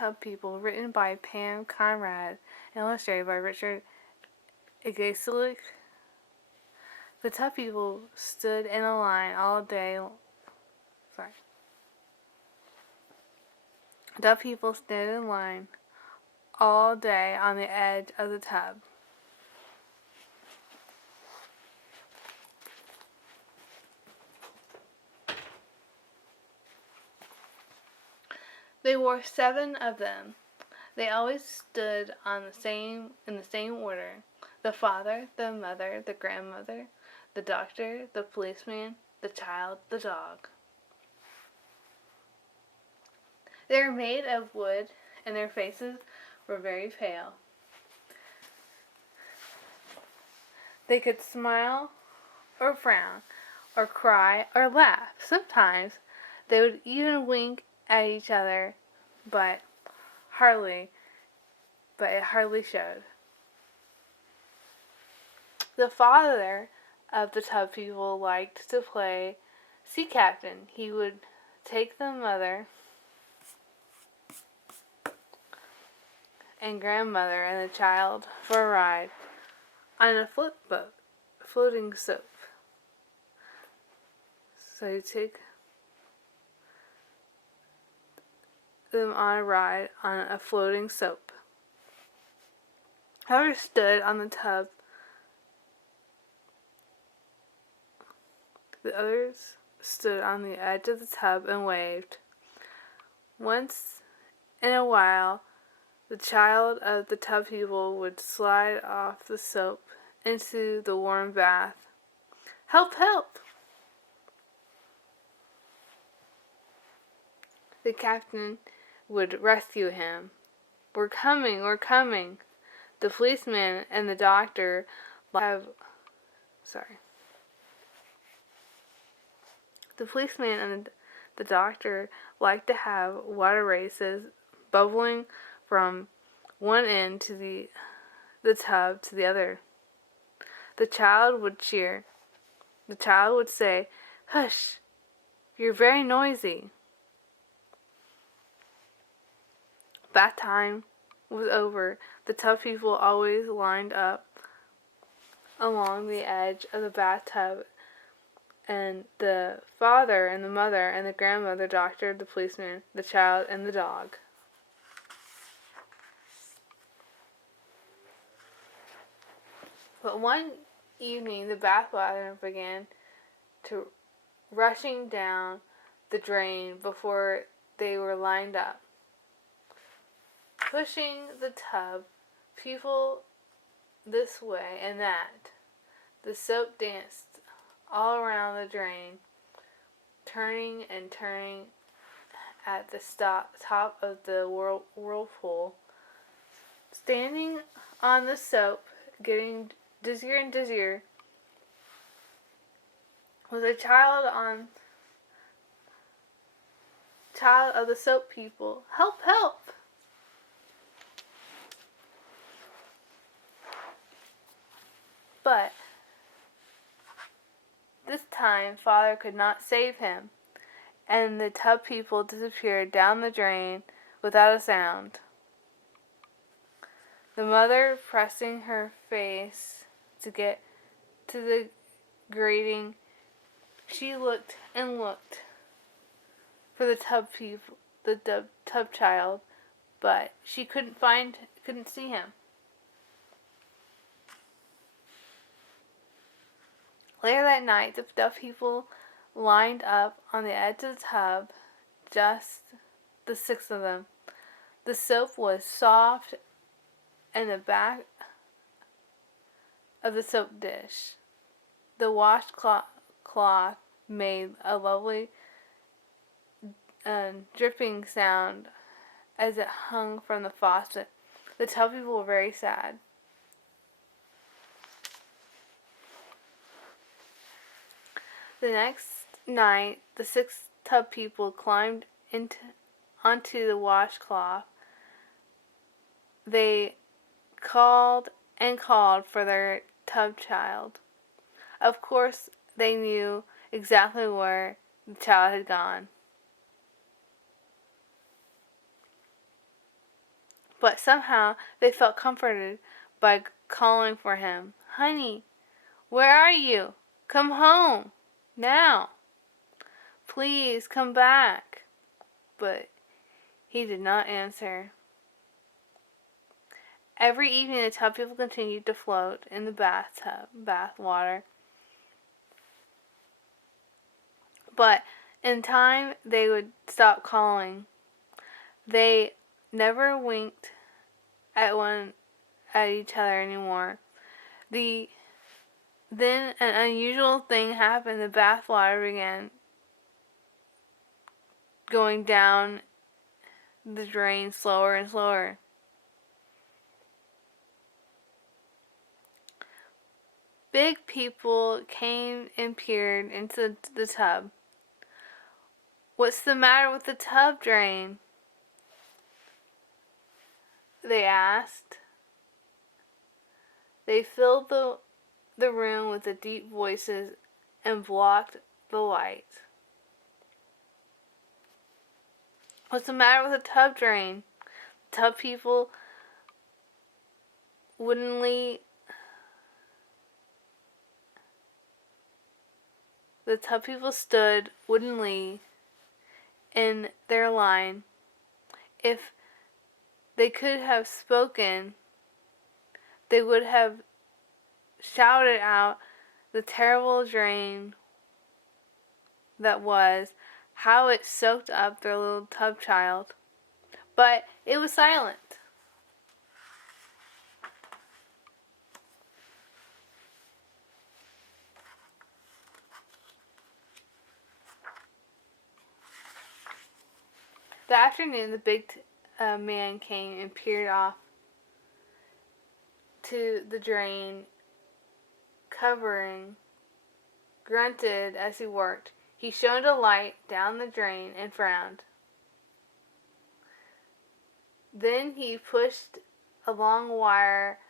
Tub People, written by Pam Conrad, and illustrated by Richard Igasulik. The Tub People stood in a line all day. Tub People stood in line all day on the edge of the tub. There were 7 of them. They always stood in the same order: the father, the mother, the grandmother, the doctor, the policeman, the child, the dog. They were made of wood, and their faces were very pale. They could smile or frown or cry or laugh. Sometimes they would even wink at each other, but it hardly showed. The father of the Tub People liked to play sea captain. He would take the mother and grandmother and the child for a ride on a floating soap. So he'd take them on a ride on a floating soap. Others stood on the tub. The others stood on the edge of the tub and waved. Once in a while, the child of the Tub People would slide off the soap into the warm bath. Help, help! The captain would rescue him. We're coming, we're coming. The policeman and the doctor The policeman and the doctor liked to have water races bubbling from one end to the tub to the other. The child would cheer. The child would say, "Hush, you're very noisy." Bath time was over. The Tub People always lined up along the edge of the bathtub, and the father and the mother and the grandmother, the doctor, the policeman, the child, and the dog. But one evening, the bathwater began to rushing down the drain before they were lined up. Pushing the tub, people this way and that. The soap danced all around the drain, turning and turning at the top of the whirlpool. Standing on the soap, getting dizzier and dizzier, was a child of the Soap People. Help, help! But this time, Father could not save him, and the Tub People disappeared down the drain without a sound. The mother, pressing her face to get to the grating, she looked and looked for the tub child, but she couldn't see him. Later that night, the Tub People lined up on the edge of the tub, just the 6 of them. The soap was soft in the back of the soap dish. The washcloth made a lovely dripping sound as it hung from the faucet. The Tub People were very sad. The next night, the 6 Tub People climbed onto the washcloth. They called and called for their tub child. Of course, they knew exactly where the child had gone. But somehow they felt comforted by calling for him. "Honey, where are you? Come home now. Please come back." But he did not answer. Every evening the tub people continued to float in the bath water. But in time they would stop calling. They never winked at each other anymore. Then an unusual thing happened. The bath water began going down the drain slower and slower. Big people came and peered into the tub. "What's the matter with the tub drain?" they asked. They filled the room with the deep voices and blocked the light. "What's the matter with the tub drain?" Tub people woodenly The tub people stood woodenly in their line. If they could have spoken, they would have shouted out the terrible drain that was, how it soaked up their little tub child. But it was silent. That afternoon, the big man came and peered off to the drain, covering, grunted as he worked. He shone a light down the drain and frowned. Then he pushed a long wire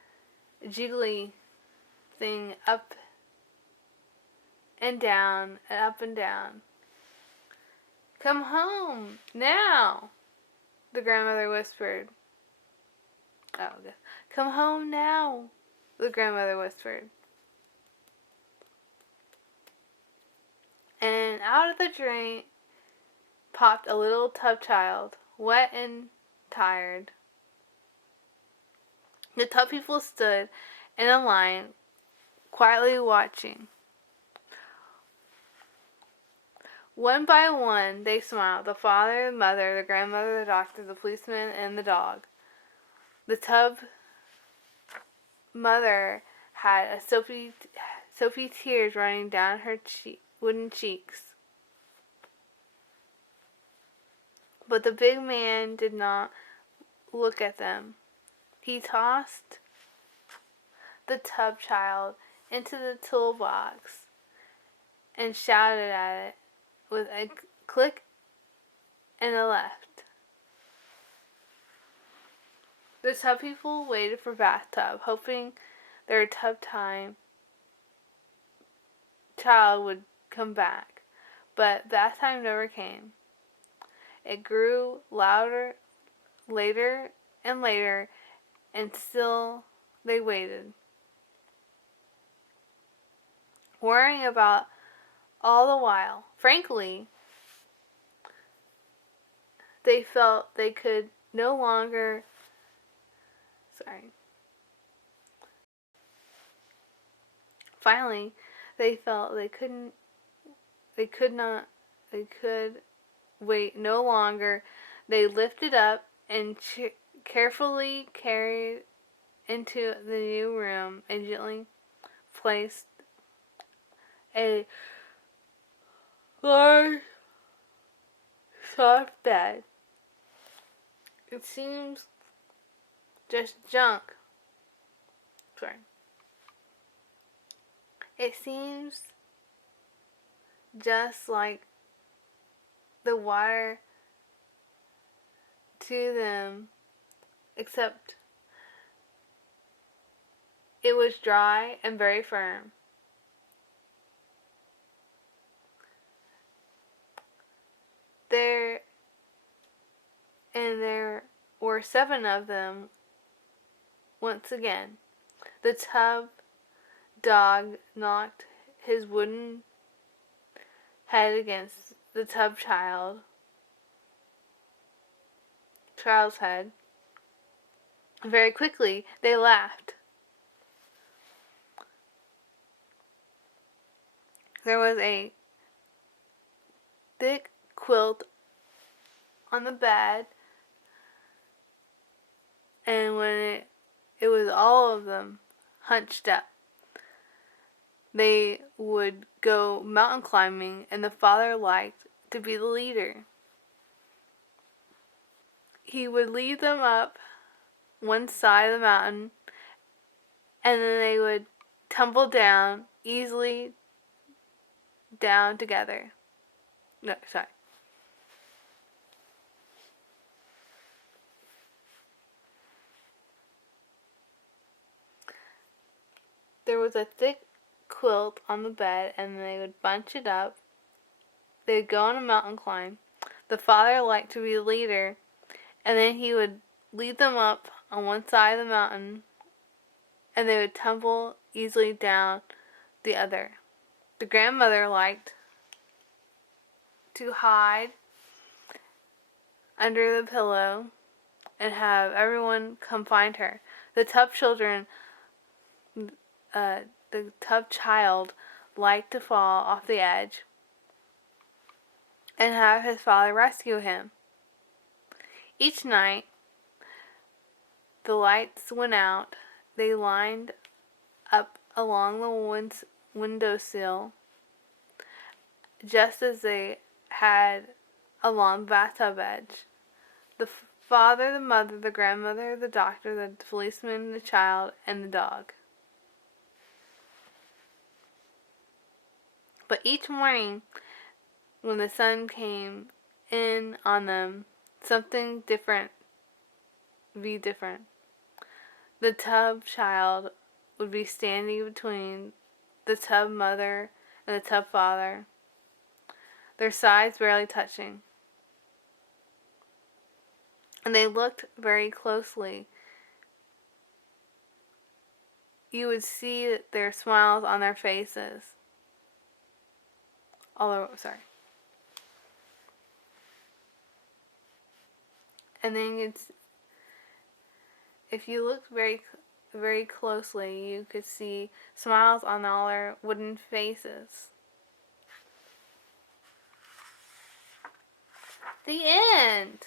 jiggly thing up and down and up and down. "Come home now," the grandmother whispered. Oh, okay. "Come home now," the grandmother whispered. And out of the drain popped a little tub child, wet and tired. The tub people stood in a line, quietly watching. One by one, they smiled. The father, the mother, the grandmother, the doctor, the policeman, and the dog. The tub mother had a soapy tears running down her wooden cheeks. But the big man did not look at them. He tossed the tub child into the toolbox and shouted at it with a click and a left. The tub people waited for bathtub, hoping their tub time child would come back. But bath time never came. It grew louder, later and later, and still they waited, worrying about all the while. Frankly, they felt they could no longer Finally, they felt they could wait no longer. They lifted up and carefully carried into the new room and gently placed a large, soft bed. It seems just junk. It seems just like the water to them, except it was dry and very firm. There were were 7 of them once again. The tub dog knocked his wooden head against the tub child's head. Very quickly, they laughed. There was a thick quilt on the bed, and when it was all of them hunched up, they would go mountain climbing, and the father liked to be the leader. He would lead them up one side of the mountain, and then they would tumble down easily down together. No, sorry. There was a thick quilt on the bed, and they would bunch it up. They would go on a mountain climb. The father liked to be the leader, and then he would lead them up on one side of the mountain, and they would tumble easily down the other. The grandmother liked to hide under the pillow and have everyone come find her. The tub child liked to fall off the edge and have his father rescue him. Each night, the lights went out. They lined up along the windowsill, just as they had along the bathtub edge. The father, the mother, the grandmother, the doctor, the policeman, the child, and the dog. But each morning, when the sun came in on them, something different would be different. The tub child would be standing between the tub mother and the tub father, their sides barely touching. And they looked very closely. You would see their smiles on their faces. And then if you looked very, very closely, you could see smiles on all their wooden faces. The end.